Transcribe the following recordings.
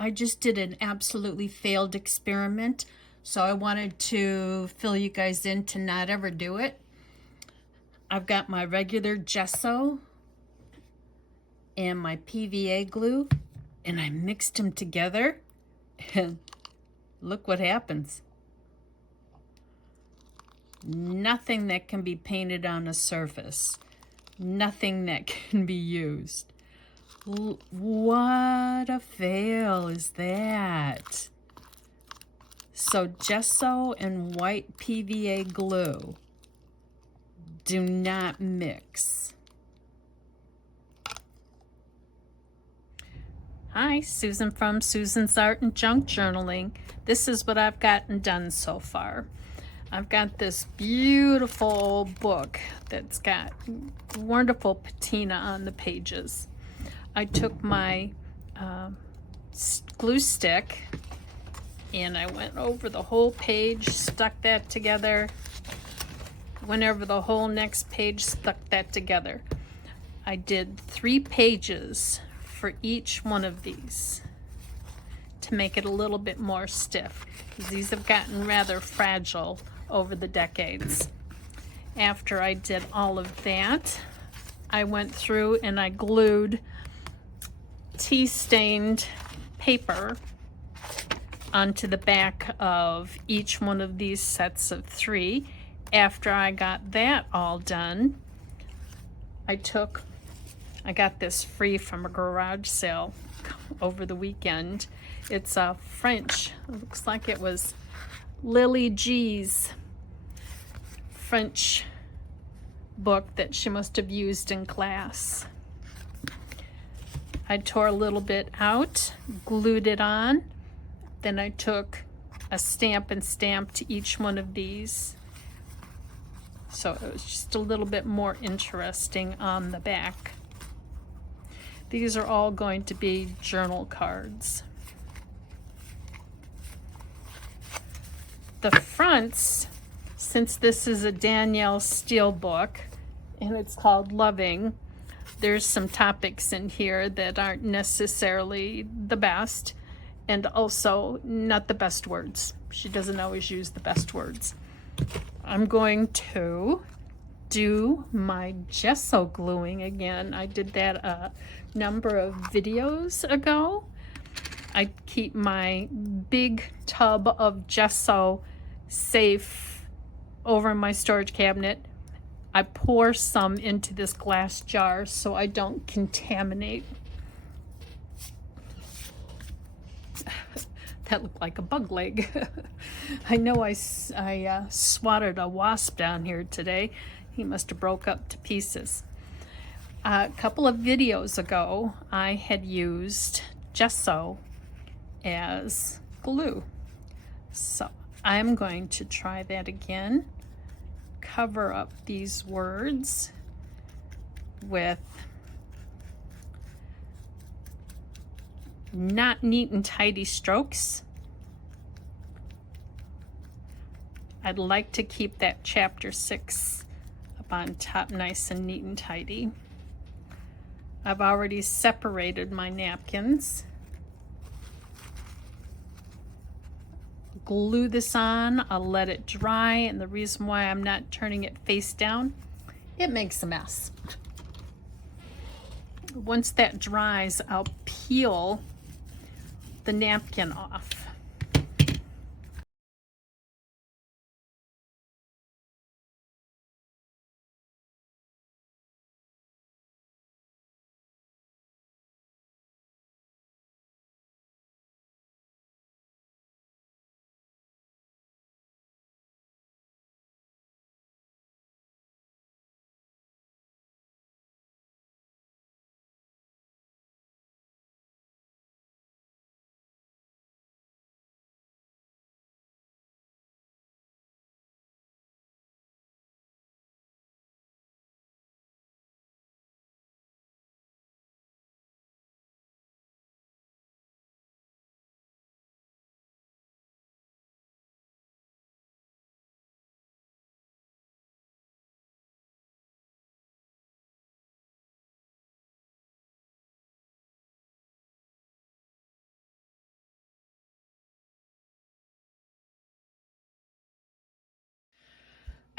I just did an absolutely failed experiment, so I wanted to fill you guys in to not ever do it. I've got my regular gesso and my PVA glue, and I mixed them together, and look what happens. Nothing that can be painted on a surface. Nothing that can be used. What a fail is that? So gesso and white PVA glue do not mix. Hi, Susan from Susan's Art and Junk Journaling. This is what I've gotten done so far. I've got this beautiful book that's got wonderful patina on the pages. I took my glue stick and I went over the whole page, stuck that together, went over the whole next page, stuck that together. I did 3 pages for each one of these to make it a little bit more stiff, because these have gotten rather fragile over the decades. After I did all of that, I went through and I glued tea-stained paper onto the back of each one of these sets of 3. After I got that all done, I got this free from a garage sale over the weekend. It's a French, it looks like it was Lily G's French book that she must have used in class. I tore a little bit out, glued it on, then I took a stamp and stamped each one of these. So it was just a little bit more interesting on the back. These are all going to be journal cards. The fronts, since this is a Danielle Steele book and it's called Loving, there's some topics in here that aren't necessarily the best, and also not the best words. She doesn't always use the best words. I'm going to do my gesso gluing again. I did that a number of videos ago. I keep my big tub of gesso safe over in my storage cabinet. I pour some into this glass jar so I don't contaminate. That looked like a bug leg. I know I swatted a wasp down here today. He must have broke up to pieces. A couple of videos ago, I had used gesso as glue. So I'm going to try that again. Cover up these words with not neat and tidy strokes. I'd like to keep that chapter 6 up on top nice and neat and tidy. I've already separated my napkins. Glue this on, I'll let it dry, and the reason why I'm not turning it face down, it makes a mess. Once that dries, I'll peel the napkin off.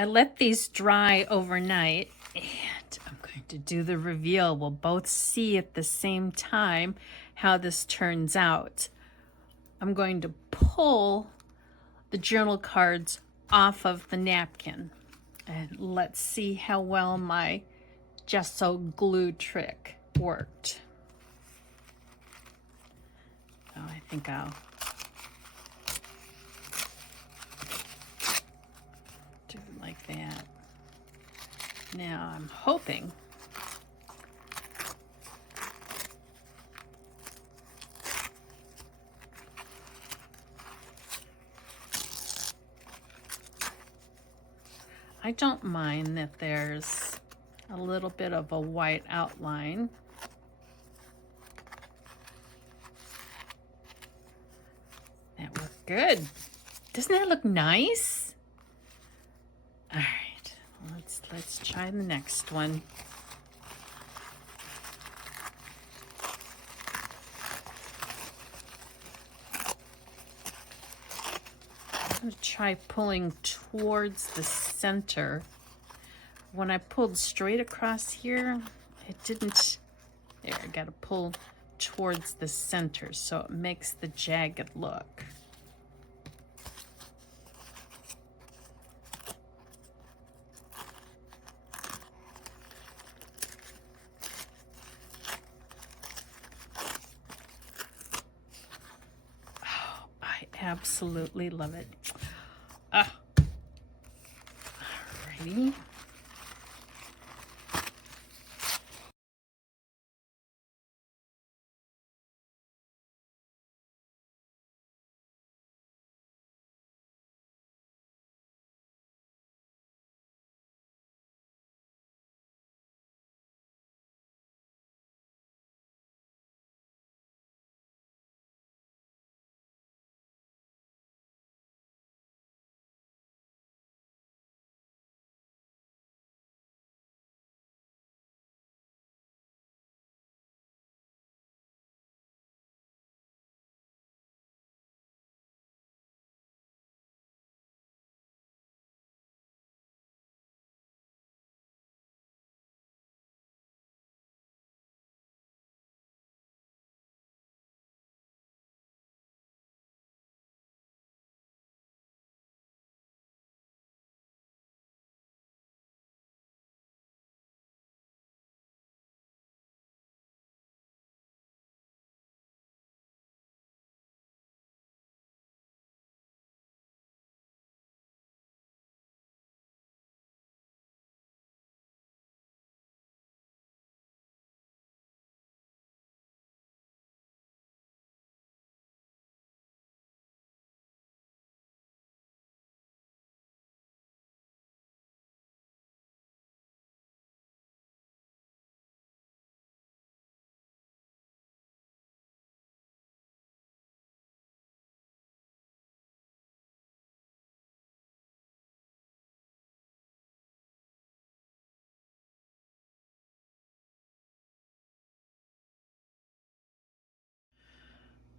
I let these dry overnight, and I'm going to do the reveal. We'll both see at the same time how this turns out. I'm going to pull the journal cards off of the napkin, and let's see how well my gesso glue trick worked. Oh, I think I'll do it like that. Now I'm hoping I don't mind that there's a little bit of a white outline. That looked good. Doesn't that look nice? All right, let's try the next one. I'm going to try pulling towards the center. When I pulled straight across here, it didn't. There, I got to pull towards the center so it makes the jagged look. Oh, I absolutely love it. Alrighty.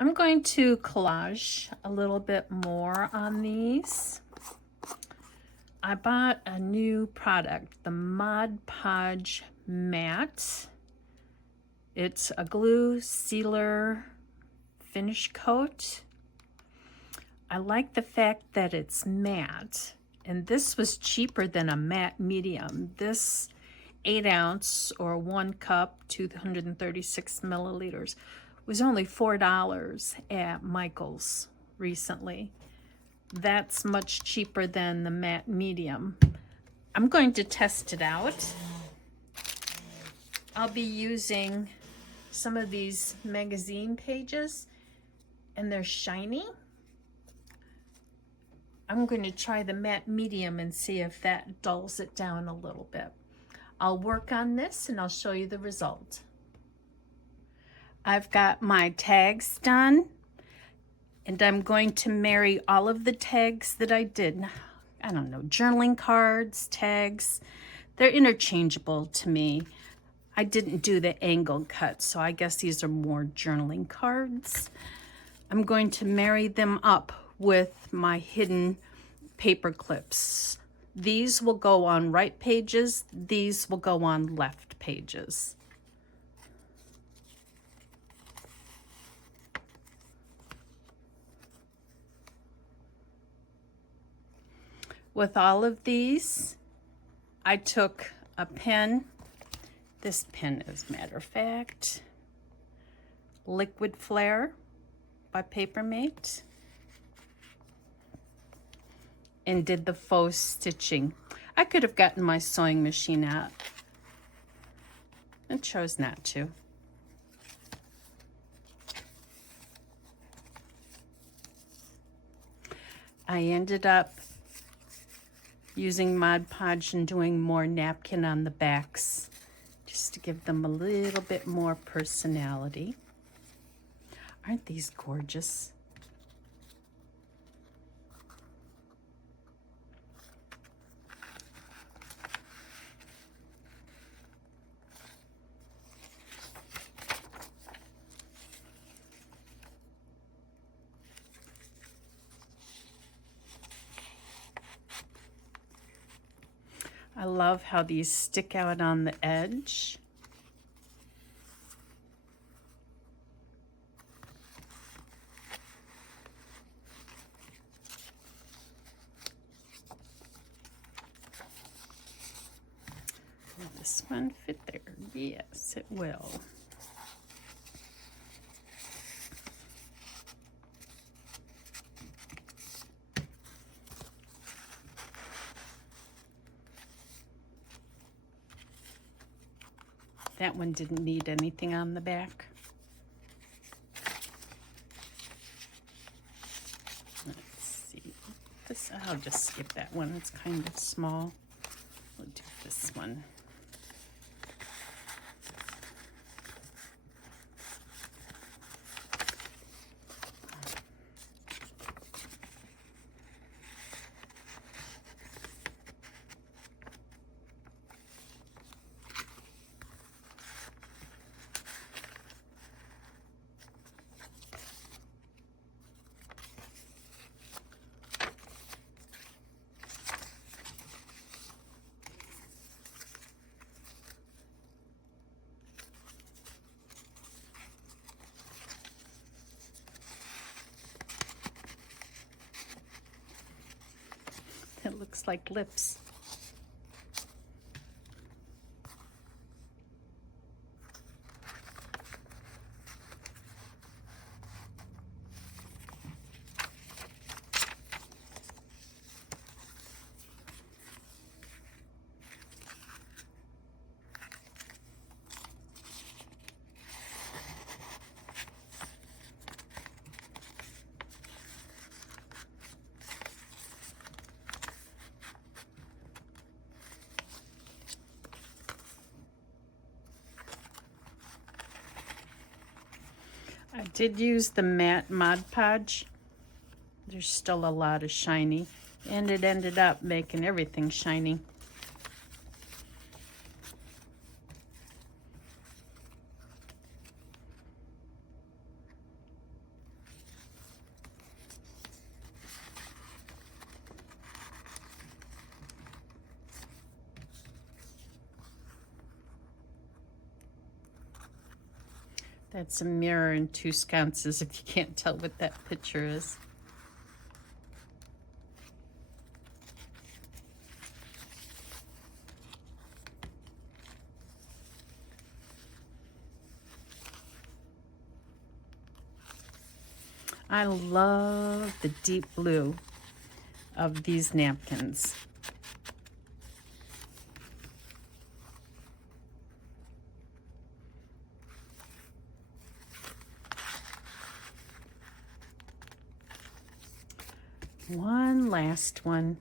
I'm going to collage a little bit more on these. I bought a new product, the Mod Podge Matte. It's a glue sealer finish coat. I like the fact that it's matte, and this was cheaper than a matte medium. This 8-ounce or 1 cup, 236 milliliters, was only $4 at Michael's recently. That's much cheaper than the matte medium. I'm going to test it out. I'll be using some of these magazine pages, and they're shiny. I'm going to try the matte medium and see if that dulls it down a little bit. I'll work on this and I'll show you the result. I've got my tags done, and I'm going to marry all of the tags that I did. I don't know, journaling cards, tags, they're interchangeable to me. I didn't do the angle cut, so I guess these are more journaling cards. I'm going to marry them up with my hidden paper clips. These will go on right pages, these will go on left pages. With all of these, I took a pen. This pen, as a matter of fact, Liquid Flare by Papermate, and did the faux stitching. I could have gotten my sewing machine out and chose not to. I ended up using Mod Podge and doing more napkin on the backs just to give them a little bit more personality. Aren't these gorgeous? I love how these stick out on the edge. Will this one fit there? Yes, it will. That one didn't need anything on the back. Let's see. This, I'll just skip that one. It's kind of small. We'll do this one. It looks like lips. I did use the matte Mod Podge. There's still a lot of shiny, and it ended up making everything shiny. That's a mirror and 2 sconces, if you can't tell what that picture is. I love the deep blue of these napkins. One last one.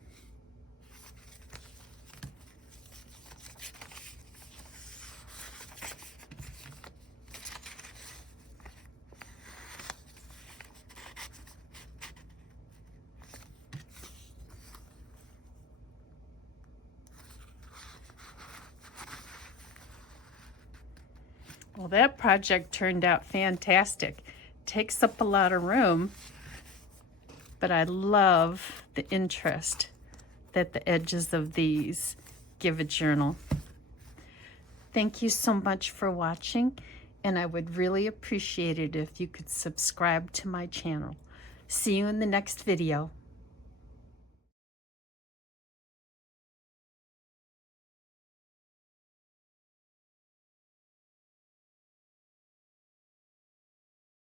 Well, that project turned out fantastic. Takes up a lot of room, but I love the interest that the edges of these give a journal. Thank you so much for watching, and I would really appreciate it if you could subscribe to my channel. See you in the next video.